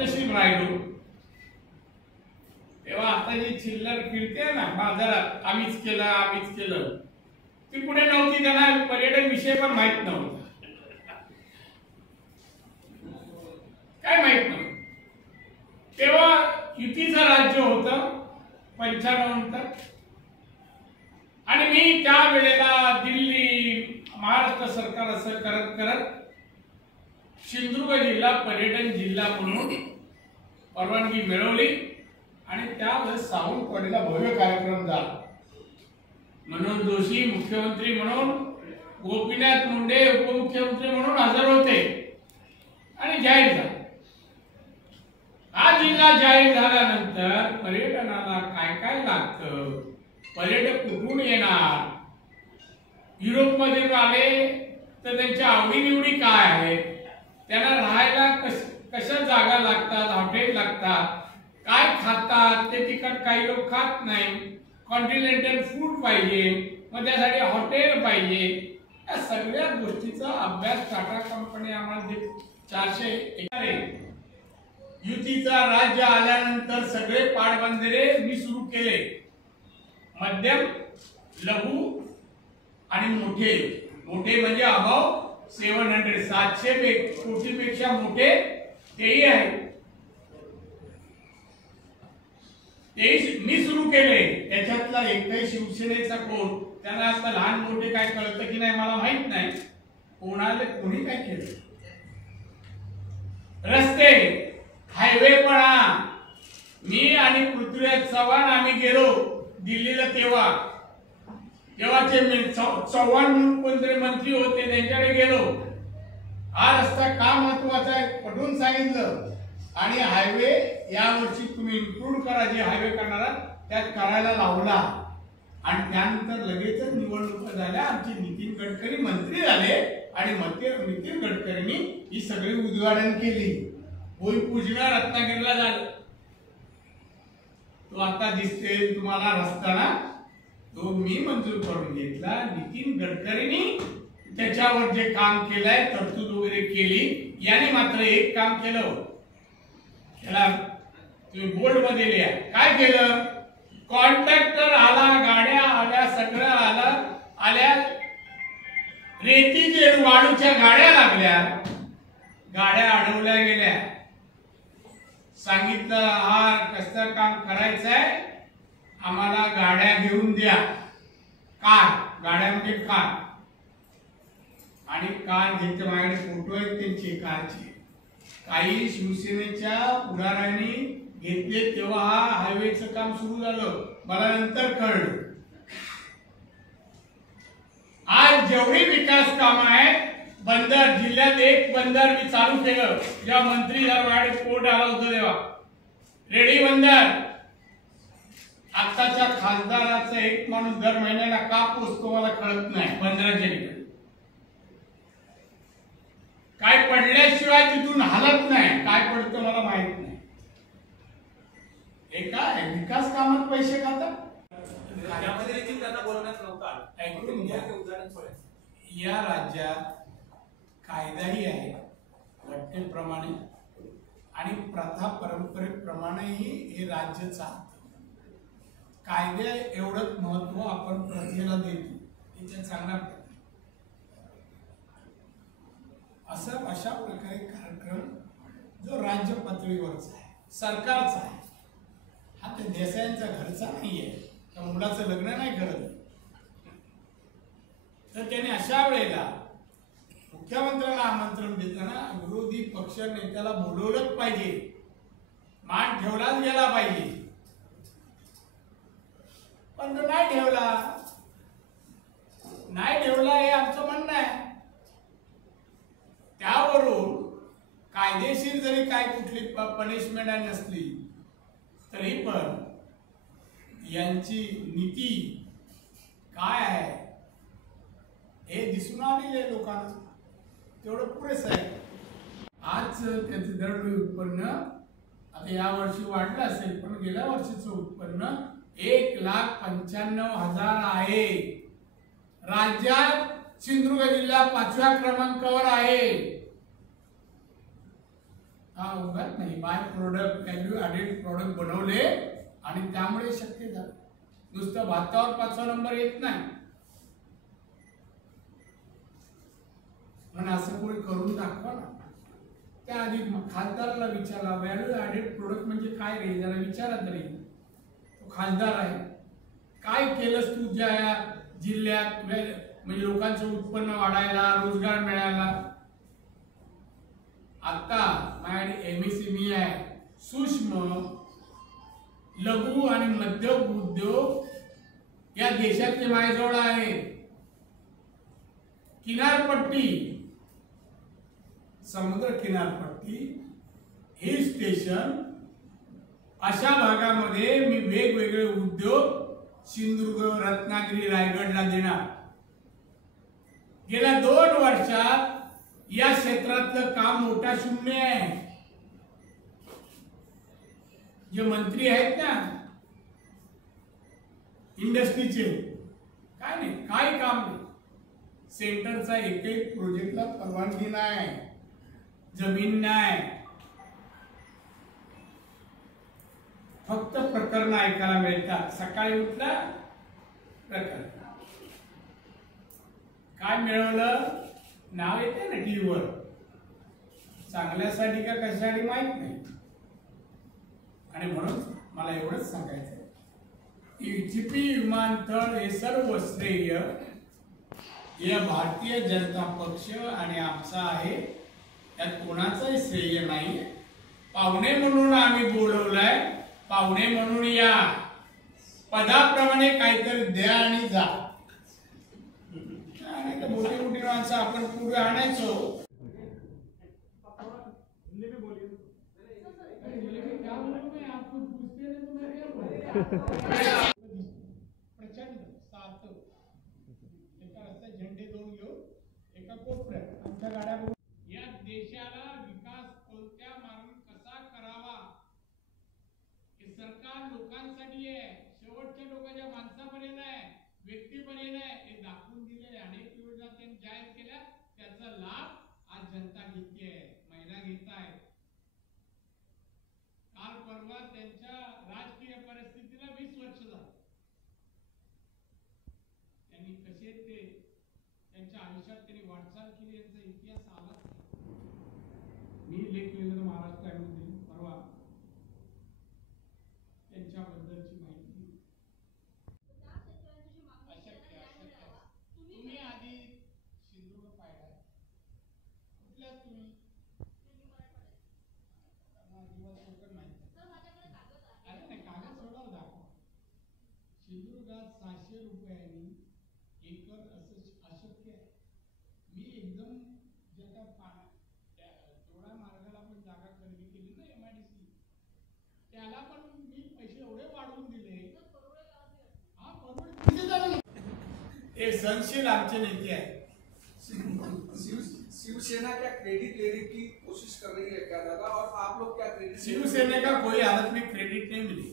नशीब राहिलो तेव्हा आता जी चिल्लर फिरते ना बाजारात आम्हीच केलं ती पुढे नव्हती, त्यांना पर्यटन विषय पण माहित नव्हता, काय माहित नव्हतं. तेव्हा युतीचं राज्य होतं 95 नंतर, आणि मी त्या वेळेला दिल्ली महाराष्ट्र सरकार असं करत करत सिंधुदुर्ग जिल्हा पर्यटन जिल्हा म्हणून परवानगी मिळवली आणि त्यावेळेस सावंतवाडीला भव्य कार्यक्रम झाला. मनोज जोशी मुख्यमंत्री म्हणून, गोपीनाथ मुंडे उपमुख्यमंत्री म्हणून हजर होते आणि जाहीर झाला. हा जिल्हा जाहीर झाल्यानंतर पर्यटनाला काय काय लागतं, पर्यटक कुठून येणार, युरोपमधून आले तर त्यांच्या आवडीनिवडी काय आहेत, त्यांना राहायला कशा जागा लागतात, हॉटेल लागतात, काय खातात ते तिखट काही लोक खात नाही, कॉन्टिनेंटल फूड पाहिजे, मग त्यासाठी हॉटेल पाहिजे, या सगळ्या गोष्टीचा अभ्यास टाटा कंपनी आम्हाला 400 युतीचा राज्य आल्यानंतर सगळे पाटबंधारे मी सुरू केले. मध्यम, लघु आणि मोठे म्हणजे अबाव 700 कोटीपेक्षा मोठे तेही आहेत, ते मी सुरू केले. त्याच्यातला एकही शिवसेनेचा कोण, त्यांना आता लहान मोठे काय कळतं की नाही मला माहित नाही, कोणी काय केलं. रस्ते, हायवे पण मी आणि पृथ्वीराज चव्हाण आम्ही गेलो दिल्लीला, तेव्हाचे चव्हाण म्हणून कोणतरी मंत्री होते त्यांच्याकडे गेलो, हा रस्ता का महत्वाचा आहे पटवून सांगितलं, आणि हायवे यावर्षी तुम्ही इन्क्लूड करा, जे हायवे करणारा त्यात करायला लावला. आणि त्यानंतर लगेचच निवडणुका झाल्या, आमचे नितीन गडकरी मंत्री झाले आणि नितीन गडकरींनी ही सगळी उद्घाटन केली. भूमिपूजन रत्नागिरीला झालं, तो आता दिसते तुम्हाला रस्ता ना, तो मी मंजूर करून घेतला. नितीन गडकरींनी त्याच्यावर जे काम केलंय, तरतूद वगैरे केली. याने मात्र एक काम केलं, त्याला तुम्ही बोर्ड मध्ये लिहा, काय केलं, कॉन्ट्रॅक्टर आला, गाड्या आल्या, सगळं आल्या, रेतीचे वाळूच्या गाड्या लागल्या, गाड्या अडवल्या गेल्या. सांगितलं हा कसं काम करायचंय, आम्हाला गाड्या घेऊन द्या, गाड्या म्हणजे कार, आणि कार ज्यांच्या माझ्याकडे फोटो आहेत त्यांचे कारचे, काही शिवसेनेच्या पुढाऱ्यांनी घेतले तेव्हा हा हायवेचं काम सुरू झालं, मला नंतर कळलं. आज जेवढी विकास कामं आहेत, बंदर जिल्ह्यात एक बंदर मी चालू केलं, जेव्हा मंत्री माझ्याकडे कोर्ट आला होता तेव्हा, रेडी बंदर. आताच्या खासदाराचा एक माणूस दर महिन्याला का पोचतो मला कळत नाही, बंदराच्या ठिकाणी काय पडल्याशिवाय तिथून हलत नाही, काय पडतं मला माहित नाही. हे काय विकास कामात पैसे खातात, या राज्यात कायदाही आहे घटनेप्रमाणे आणि प्रथा परंपरेप्रमाणेही हे राज्य चालतं. कायदे एवढंच महत्व आपण प्रथेला देतो, इथे चांगला असं अशा प्रकारे कार्यक्रम जो राज्य पातळीवरचा आहे, सरकारचा आहे, हा त्या देसायांचा घरचा नाहीये, त्या मुलाचं लग्न नाही करत. तर त्याने अशा वेळेला मुख्यमंत्र्याला आमंत्रण देताना विरोधी पक्ष नेत्याला बोलवलंच पाहिजे, मान ठेवलाच गेला पाहिजे, पण तो नाही ठेवला हे आमचं म्हणणं आहे. त्यावरून कायदेशीर जरी काय कुठली पनिशमेंट नसली तरी पण यांची नीती काय आहे हे दिसून आलेले आहे लोकांना, तेवढं पुरेसं आहे. आज त्याचं दरडोई उत्पन्न आता या वर्षी वाढलं असेल, पण गेल्या वर्षीचं उत्पन्न 1,95,000 आहे. राज्यात सिंधुदुर्ग जिल्हा 5व्या क्रमांकावर आहे. हा उगाच नाही, by product value added product बनवले आणि त्यामुळे शक्य झालं. नुसतं भातावर 5वा नंबर येत नाही. पण असं कोणी करून दाखवा ना. त्याआधी खासदाराला विचारला, व्हॅल्यू ॲडेड प्रोडक्ट म्हणजे काय रे, जरा विचारा तरी. तो खासदार आहे, काय केलंस तू ज्या या जिल्ह्यात म्हणजे लोकांचं उत्पन्न वाढायला, रोजगार मिळायला. आता माझ्याकडे MSME आहे, सूक्ष्म लघु आणि मध्यम उद्योग या देशातले माझ्याजवळ आहे. किनारपट्टी, समुद्र किनारपट्टी, हिल स्टेशन अशा भागामध्ये मी वेगवेगळे उद्योग सिंधुदुर्ग, रत्नागिरी, रायगडला देणार. गेल्या 2 वर्षात या क्षेत्रातलं काम मोठा शून्य आहे. जे मंत्री आहेत ना इंडस्ट्रीचे, काय नाही, काय काम नाही. सेंटरचा एकही प्रोजेक्टला परवानगी नाही, जमीन नाही. फक्त प्रकरण ऐकायला मिळतात. सकाळी उठला प्रकरण, काय मिळवलं नाव येते ना टीव्हीवर, चांगल्यासाठी का कशासाठी माहित नाही. आणि म्हणून मला एवढंच सांगायचं, इजिप्ती विमानतळ हे सर्व श्रेय या भारतीय जनता पक्ष आणि आमचा आहे, यात कोणाचंही श्रेय नाही. पाहुणे म्हणून आम्ही बोलवलंय, पाहुणे म्हणून या, पदाप्रमाणे काहीतरी द्या आणि जा. मोठी मोठी माणसं आपण पुढे आणायचो. प्रचंड सात एका रस्त्यात झेंडे 2 घेऊन एका कोपऱ्यात आमच्या गाड्या बघून, या देशाला विकास कोणत्या मार्गाने कसा करावा हे सरकार लोकांसाठी आहे, शेवटच्या लोकांच्या माणसापर्यंत आहे, व्यक्तीपर्यंत आहे. हे दाखवून दिले. अनेक योजना त्यांनी जाहीर केल्या, त्याचा लाभ आज जनता घेते आहे, महिला घेत आहेत. काल परवा त्यांच्या राजकीय परिस्थितीला 20 वर्ष झाली. त्यांनी कसे ते त्यांच्या आयुष्यात त्यांनी वाटचाल केली याचा इतिहास आलाच नाही. मी लेख लिहिलं महाराष्ट्र टाइम्समध्ये परवा, त्यांच्याबद्दलची माहिती. तुम्ही आधी सिंधुदुर्ग पाहिला, कुठल्या तुम्ही अरे नाही, कागद सोडव दाखवा. सिंधुदुर्गात 600 रुपयांनी एकर असं अशक्य आहे. मी एकदम ज्या त्या तेवढ्या मार्गाला पण जागा खरेदी केली ना MIDC, त्याला पण मी पैसे एवढे वाढवून दिले. हा परवड हे संशय आमचे नेते आहे. शिवसेना क्या क्रेडिट लेने की कोशिश कर रही है क्या दादा, और आप लोग क्या क्रेडिट? शिवसेना का कोई हालत में क्रेडिट नहीं मिली.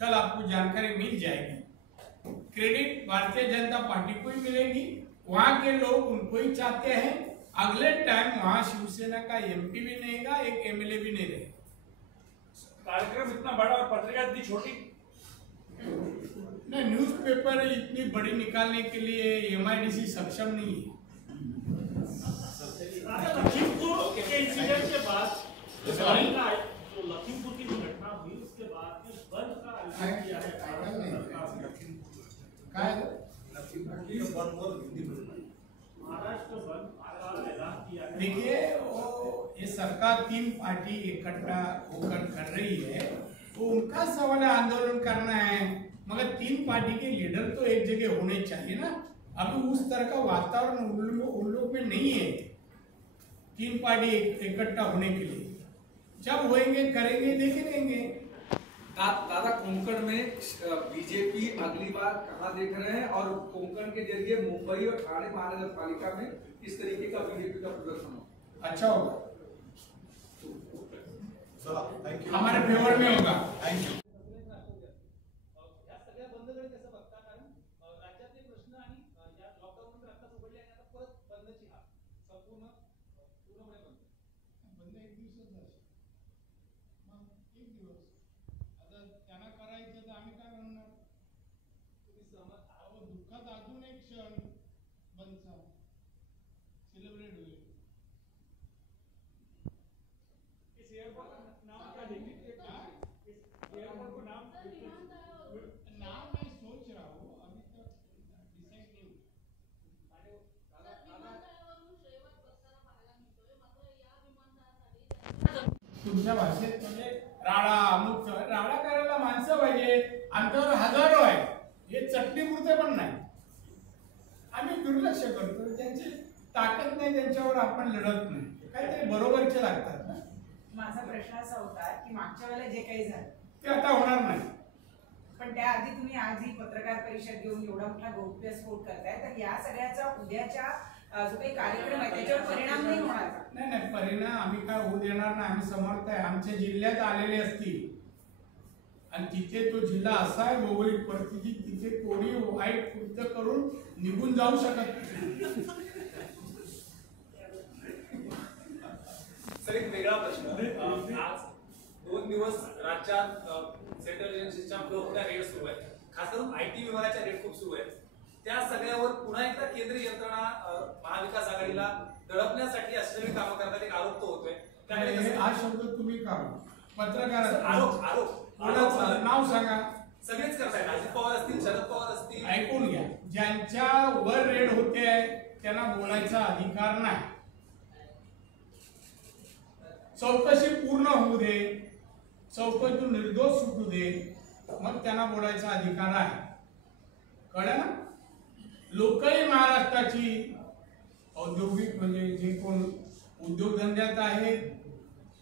कल आपको जानकारी मिल जाएगी. क्रेडिट भारतीय जनता पार्टी को ही मिलेगी. वहां के लोग उनको ही चाहते हैं. अगले टाइम वहां शिवसेना का MP भी नहीं रहेगा, एक MLA भी नहीं रहेगा. कार्यक्रम इतना बड़ा और पत्रिका इतनी छोटी. नहीं, न्यूज़पेपर इतनी बड़ी निकालने के लिए MIDC सक्षम नहीं है. लखीमपुर के इंसिडेंट के बाद, जो लखीमपुर की जो घटना हुई उसके बाद इस बंद का आयोजन किया है महाराष्ट्र बंद का ऐलान किया है. देखिए, वो ये सरकार 3 पार्टी इकट्ठा होकर कर रही है, तो उनका सवाल आंदोलन करना है, मगर 3 पार्टी के लीडर तो एक जगह होने चाहिए ना. अभी उस तरह का वातावरण उन लोग में नहीं है 3 पार्टी इकट्ठा होने के लिए. जब होएंगे करेंगे देखे रहेंगे. दादा, कोंकण में बीजेपी अगली बार कहां देख रहे हैं, और कोंकण के जरिए मुंबई और ठाणे महानगर पालिका में किस तरीके का बीजेपी का प्रदर्शन होगा? अच्छा होगा, थैंक यू. हमारे फेवर में होगा. Thank you. बंद एक दिवसाचा दुःखात अजून एक क्षण बनचा सेलिब्रेट होईल. इस एयरपोर्ट का नाम क्या देंगे? इस एयरपोर्ट को नाम नाम मैं सोच रहा हूँ, अभी तक डिसाइड नहीं हुआ. तुमच्या भाषेत म्हणजे राडा अमुक राडा करायला माणसं पाहिजे. आमच्यावर हजारो आहे, हे चटणीपुरते पण नाही. आम्ही दुर्लक्ष करतो. ज्यांची ताकद नाही त्यांच्यावर आपण लढत नाही. काहीतरी बरोबरचे लागतात ना. माझा प्रश्न असा होता की मागच्या वेळेला जे काही झालं ते आता होणार नाही. पण त्याआधी तुम्ही आज ही पत्रकार परिषद घेऊन एवढा मोठा गौप्यस्फोट करताय, तर या सगळ्याचा उद्याच्या जो काही कार्यक्रम आहे त्याच्यावर परिणाम नाही होणार का? नाही, परिणाम आम्ही काय होऊ देणार नाही. आम्ही समर्थ आहे. आमच्या जिल्ह्यात आलेले असतील आणि तिथे तो जिल्हा असा आहे भौगोलिक परिस्थिती, तिथे कोणी वाईट कृत्य करून निघून जाऊ शकत नाही. सर, एक वेगळा प्रश्न. आज 2 दिवस राज्यात सेंट्रल एजन्सीच्या होत्या रेड सुरू आहेत. खास करून IT विभागाच्या रेड खूप सुरू आहेत. त्या सगळ्यावर पुन्हा एकदा केंद्रीय यंत्रणा महाविकास आघाडीला दडपण्यासाठी अशी कामं करतात, एक आरोप तो होतोय. त्याकडे हा शब्द तुम्ही का पत्रकार आरोप नाव सांगा. सगळेच करतायत. अजित पवार असतील, शरद पवार असतील. ऐकून घ्या. ज्यांच्या वर रेड होते त्यांना बोलायचा अधिकार नाही. चौकशी पूर्ण होऊ दे, चौकशीतून निर्दोष सुटू दे, मग त्यांना बोलायचा अधिकार आहे. कळलं ना. लोकही महाराष्ट्राची औद्योगिक म्हणजे जे कोण उद्योगधंद्यात आहेत,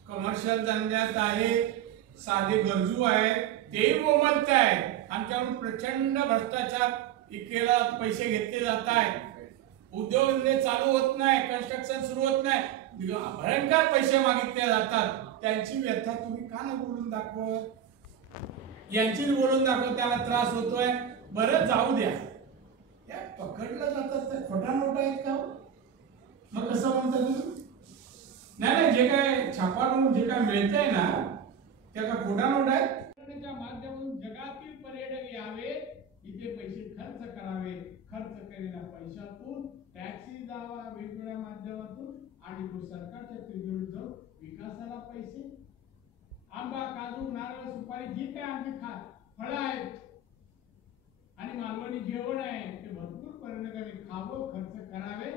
कमर्शियल धंद्यात आहेत, साधे गरजू आहेत, ते बोलत आहेत. आमच्याकडून प्रचंड भ्रष्टाचार केला, पैसे घेतले जात आहेत. उद्योगधंदे चालू होत नाही, कन्स्ट्रक्शन सुरू होत नाही, भयंकर पैसे मागितले जातात. त्यांची व्यथा तुम्ही का नाही बोलून दाखवत? यांची बोलून दाखवत. त्याला त्रास होतोय. बरं जाऊ द्या. त्या पकडलं जातात तर खोटा नोट आहेत का? मग कसं म्हणता तुम्ही? नाही, जे काय छापाकडून जे काय मिळतंय ना त्या का खोटा नोट आहेत? माध्यमातून जगातील पर्यटक यावे, इथे पैसे खर्च करावे. खर्च केलेल्या पैशातून टॅक्सी जावा वेगवेगळ्या माध्यमातून आणि तो सरकारच्या तिजोरीत जाऊन विकासाला पैसे. आंबा, काजू, नारळ, सुपारी जी काय आमची फळं आहेत आणि मालवणी जेवण आहे ते भरपूर पर्यटकांनी खावं, खर्च करावे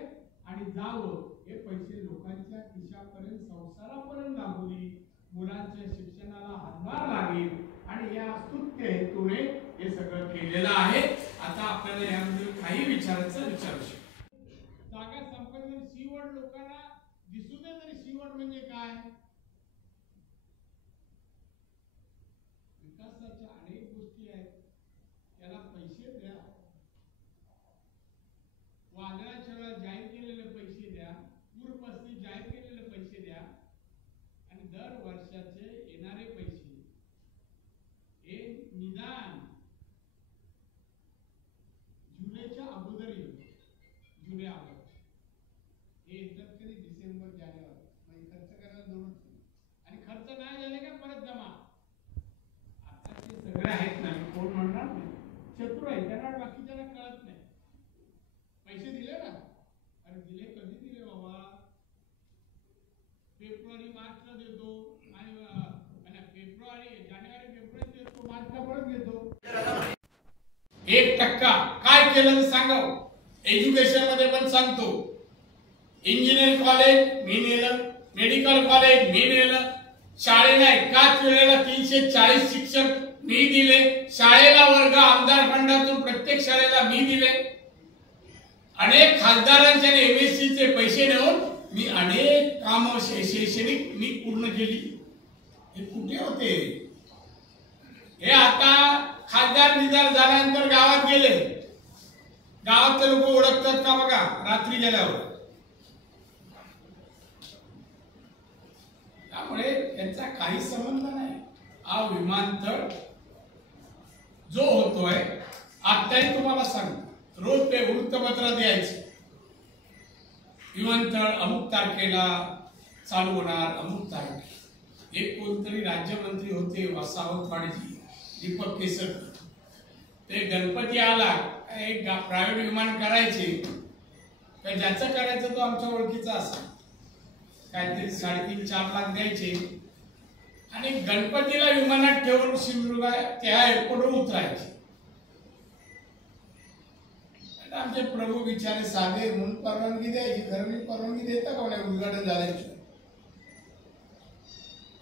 आणि जावं. हे पैसे लोकांच्या खिशापर्यंत, संसारापर्यंत लागली, मुलांच्या शिक्षणाला हातभार लागेल आणि या स्तुत्य हेतूने हे सगळं केलेलं आहे. आता आपल्याला यामध्ये काही विचारायचं विचारू शकतो. जागा संपत्ती सीवर्ड लोकांना दिसू दे तरी सीवर्ड म्हणजे काय? विकासाच्या अनेक गोष्टी आहेत, त्याला पैसे द्या. वादळाच्या वेळेला जाहीर केलेले पैसे द्या, पूरपस्ती जाहीर केलेले पैसे द्या आणि दर वर्षाचे येणारे पैसे हे निदान जुलैच्या अगोदर येतो. जुलै ऑगस्ट हे येतात कधी डिसेंबर जानेवारी, म्हणजे खर्च करायला जरूरच नाही. आणि खर्च नाही झाले का परत जमा. आता ते सगळे आहेत ना, कोण म्हणणार नाही, शत्रू आहे, त्यांना बाकीच्याला कळत नाही. पैसे दिले ना, अरे दिले, कधी दिले बाबा? फेब्रुवारी मार्चला देतो आणि फेब्रुवारी जानेवारी फेब्रुवारी देतो, मार्चला परत देतो. 1% काय केलं ते सांगावं. एज्युकेशन मध्ये पण सांगतो. इंजिनिअरिंग कॉलेज मी नेलं, मेडिकल कॉलेज मी नेलं. शाळेला एकाच वेळेला 340 शिक्षक मी दिले. शाळेला वर्ग आमदार फंडातून प्रत्येक शाळेला मी दिले. अनेक खासदारांच्या MSc चे पैसे नेऊन मी अनेक कामं शैक्षणिक मी पूर्ण केली. हे कुठे होते? हे आता खासदार निदान झाल्यानंतर गावात गेले, गावातले लोक ओळखतात का बघा रात्री गेल्यावर. त्यामुळे त्यांचा काही संबंध नाही. हा विमानतळ जो होतोय, आताही तुम्हाला सांगतो, रोज ते वृत्तपत्रात द्यायचे, विमानतळ अमुक तारखेला चालू होणार, अमुक तारखेला. एक कोणतरी राज्यमंत्री होते वसाहतवाडीजी, दीपक केसरकर, ते गणपती आला एक प्रायव्हेट विमान करायचे, तर ज्याचं करायचं तो आमच्या ओळखीचा असा, काहीतरी 3.5-4 लाख द्यायचे आणि गणपतीला विमानात ठेवून सिंधुदुर्ग त्या एअरपोर्टवर उतरायचे. आमचे प्रभू बिचारे साधे म्हणून परवानगी द्यायची, खरं परवानगी देता का नाही उद्घाटन झाल्याशिवाय.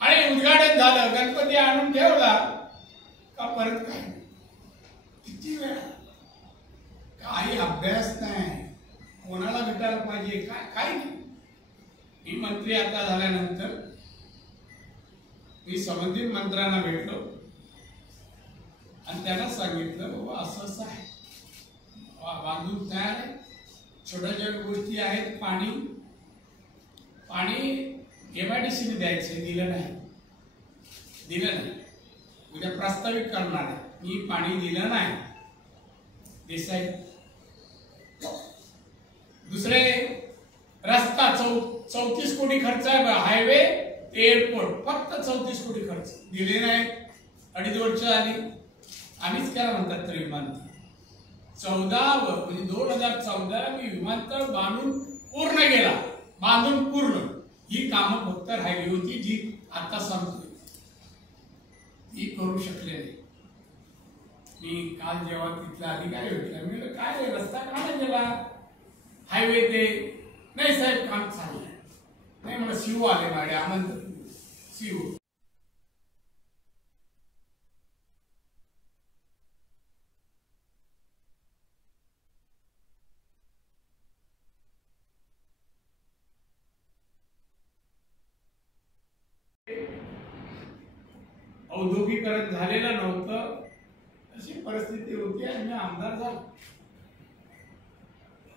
आणि उद्घाटन झालं, गणपती आणून ठेवला का परत काय, किती वेळा, काही अभ्यास नाही, कोणाला भेटायला पाहिजे काय काय नाही. मी मंत्री आता झाल्यानंतर मी संबंधित मंत्र्यांना भेटलो आणि त्यांना सांगितलं बाबा असं असं आहे, बांधून तयार आहे, छोट्या छोट्या गोष्टी आहेत, पाणी MIDCने द्यायचे, दिलं नाही. उद्या प्रस्तावित करणार आहे, मी पाणी दिलं नाही. देसाई दुसरे रस्ता 34 कोटी खर्च आहे, हायवे एअरपोर्ट फक्त 34 कोटी खर्च, दिले नाही. 2.5 वर्ष आली, आम्हीच केला म्हणतात तर विमानतळ 14 म्हणजे 2014 मी विमानतळ बांधून पूर्ण गेला, ही कामं फक्त राहिली होती जी आता सांगतोय ती करू शकले नाही. मी काल जेव्हा तिथला अधिकारी भेटला, मी म्हटलं काय रस्ता का नाही गेला, हायवे ते नाही साहेब काम चाललंय. नाही मला सीओ आले माझे आमंत्रण, सीओ औद्योगिकरण झालेलं नव्हतं, अशी परिस्थिती होती आणि मी आमदार झालो.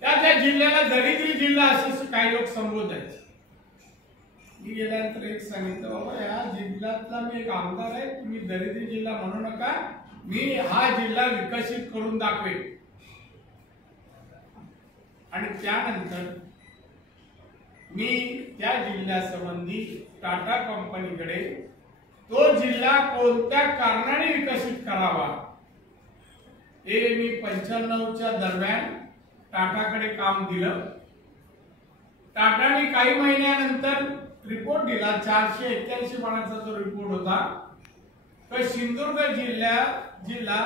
त्या जिल्ह्याला दरिद्री जिल्हा असे काही लोक संबोधायचे. मी गेल्यानंतर एक सांगितलं बाबा या जिल्ह्यातला मी एक आमदार आहे, तुम्ही दरिद्री जिल्हा म्हणू नका, मी हा जिल्हा विकसित करून दाखवेन. आणि त्यानंतर मी त्या जिल्ह्यासंबंधी टाटा कंपनीकडे तो जिल्हा कोणत्या कारणाने विकसित करावा हे मी 95च्या दरम्यान टाटाकडे काम दिलं. टाटाने काही महिन्यानंतर रिपोर्ट दिला, 481 पानाचा जो रिपोर्ट होता, तर सिंधुदुर्ग जिल्हा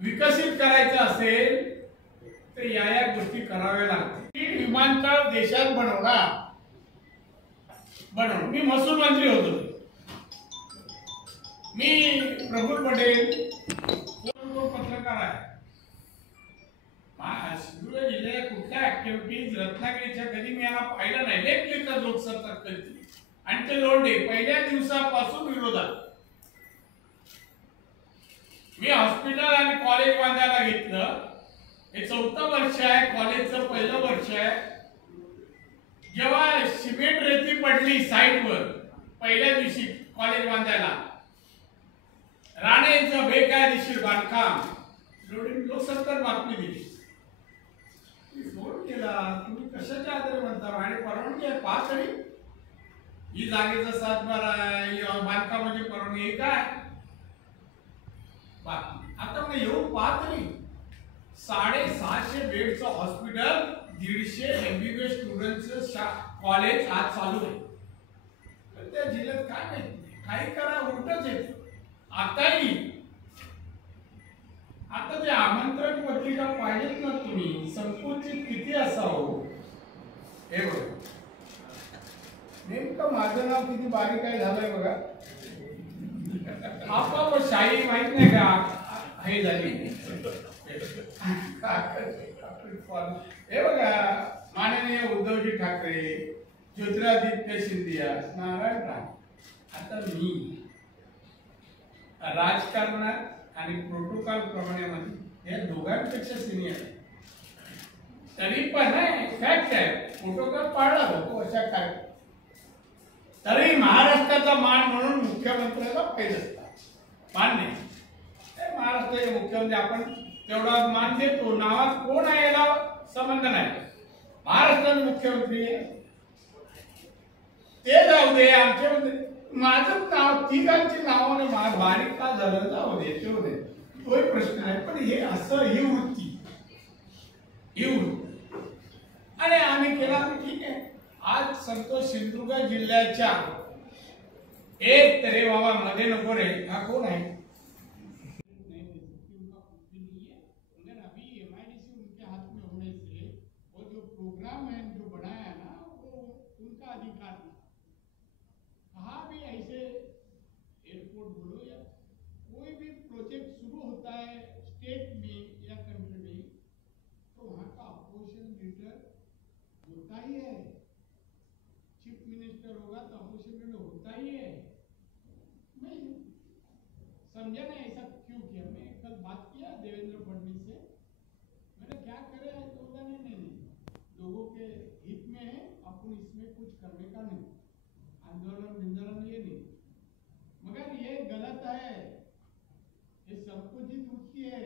विकसित करायचा असेल तर या गोष्टी कराव्या लागतील. विमानतळ देशात बनवणार. मी महसूल मंत्री होतो, मी प्रफुल्ल पटेल पत्रकार आहे. सिंधुदुर्ग जिल्ह्यात कुठल्या ऍक्टिव्हिटीज रत्नागिरीच्या कधी मी यांना पाहिलं नाही. लेख लिहितात लोकसत्ता कधी आणि ते लोंढे पहिल्या दिवसापासून विरोधात. मी हॉस्पिटल आणि कॉलेज बांधायला घेतलं, हे 4थं वर्ष आहे, कॉलेजचं 1लं वर्ष आहे. जेव्हा सिमेंट रेती पडली साईटवर पहिल्या दिवशी कॉलेज बांधायला, राणेंचं बेकायदेशीर बांधकाम, लोकसत्तार बातमी दिली, फोन केला, तुम्ही कशाच्या आधारे म्हणता, आणि परवानगी आहे पाच तरी, ही जागेचा 7/12 बांधकामाची परवानगी आहे काय बातमी. आता मी येऊन पाहत नाही, 650 बेडचं हॉस्पिटल, 150 MBBS स्टुडंटचं कॉलेज आज चालू आहे. तर त्या जिल्ह्यात काय नाही, काही करा उलटच आहे. आता ते आमंत्रण पत्रिका पाहिजेत ना तुम्ही, संकुचित किती असावं हे बघ. नेमकं माझं नाव किती बारीक आहे झालंय बघा. आपाप शाही माहित नाही का हे झाली. हे बघा, माननीय उद्धवजी ठाकरे, ज्योतिरादित्य सिंधिया, नारायण राणे. आता मी राजकारणात आणि प्रोटोकॉल प्रमाणे या दोघांपेक्षा सिनियर आहे. तरी पण फॅक्ट आहे, प्रोटोकॉल पाळला जातो अशा काय. तरी महाराष्ट्राचा मान म्हणून मुख्यमंत्र्याला पाहिजे असतात मान नाही. महाराष्ट्राचे मुख्यमंत्री आपण तेवढा मान देतो, नावात कोण आहे याला संबंध नाही. महाराष्ट्राचे मुख्यमंत्री ते जाऊ दे, आमचे माझं नाव तिघांची नावाने बारीक का झालं जाऊ दे ठेवू दे तोही प्रश्न आहे. पण हे असं ही वृत्ती आणि आम्ही केला ठीक आहे. आज संतोष सिंधुदुर्ग जिल्ह्याच्या एक तरी बाबा मध्ये नको रे हा कोण आहे मगर अभी MIDC उनके हाथ में होने से वो जो प्रोग्राम है जो बनाया ना वो उनका अधिकार था. कहाँ भी ऐसे एयरपोर्ट बोलो या कोई भी प्रोजेक्ट शुरू होता है स्टेट में या कंट्री में तो वहाँ का अपोजिशन लीडर होता ही है. चीफ मिनिस्टर होगा तो अपोजिशन लीडर होता ही है. मैं समझा नहीं ऐसा क्यों किया. मैं कल बात किया देवेंद्र फडणवीस से. मैंने क्या करे तो बोला नहीं लोगों के हित में है अपन इसमें कुछ करने का नहीं. आंदोलन ये नहीं मगर ये गलत है. ये सबको जीत उठती है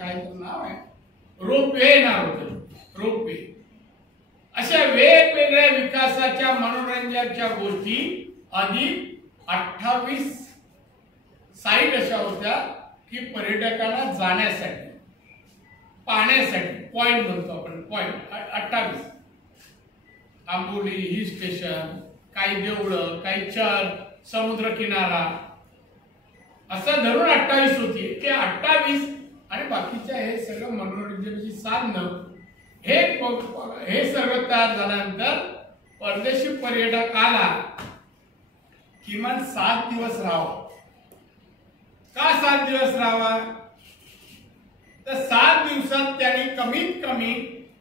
काय नाव आहे रोपवे येणार होतं. रोपवे अशा वेगवेगळ्या विकासाच्या मनोरंजनाच्या गोष्टी अधिक 28 साईट अशा होत्या की पर्यटकांना जाण्यासाठी पाहण्यासाठी पॉइंट म्हणतो आपण पॉइंट 28. आंबोली हिल स्टेशन काही देवळं काही चर्च समुद्र किनारा असं धरून 28 होती. ते 28 आणि बाकीच्या हे सगळं मनोरंजनाची साधनं हे सर्व तयार झाल्यानंतर परदेशी पर्यटक आला किमान 7 दिवस राहावा. का 7 दिवस राहावा तर 7 दिवसात त्यांनी कमीत कमी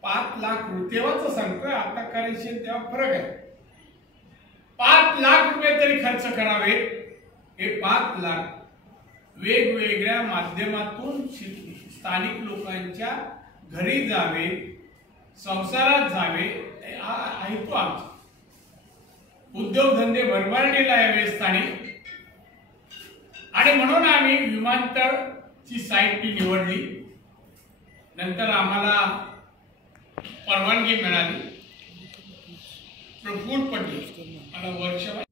5 लाख तेव्हाच सांगतोय आता करेन्सी तेव्हा फरक आहे. 5 लाख रुपये तरी खर्च करावे. हे 5 लाख वेगवेगळ्या माध्यमातून स्थानिक लोकांच्या घरी जावे संसारात जावे ऐकतो आमचा. उद्योगधंदे भरभरणीला यावे स्थानिक आणि म्हणून आम्ही विमानतळची साईट ती निवडली. नंतर आम्हाला परवानगी मिळाली. प्रफुल्ल पटेल मला वर्कशॉप